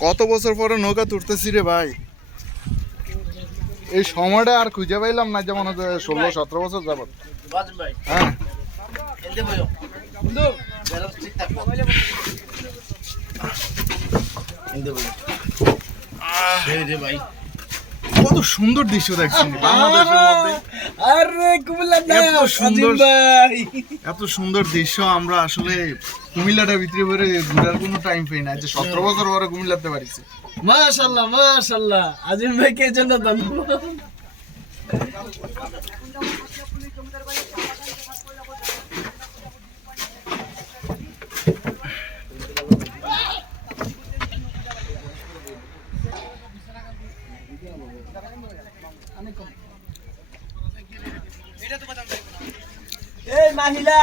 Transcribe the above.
কত বছর পরে নৌকা তুলতেছি রে ভাই? এই সময়টা আর খুঁজে পাইলাম না যেমন ষোলো, সতেরো বছর যাবত হ্যাঁ। ভাই কত সুন্দর দৃশ্য দেখছি বাংলাদেশের মধ্যে। আরে কুমিল্লা এত সুন্দর- এত সুন্দর দৃশ্য আমরা আসলে কুমিল্লাটা ভিতরে ভরে ঘুরার কোনো টাইম পাই না। যে সতেরো বছর পরে কুমিল্লাতে পারিছি মাশাল্লাহ মাশাল্লাহ। আজিম ভাই কে জন্য ধন্যবাদ। এই মাহিলা।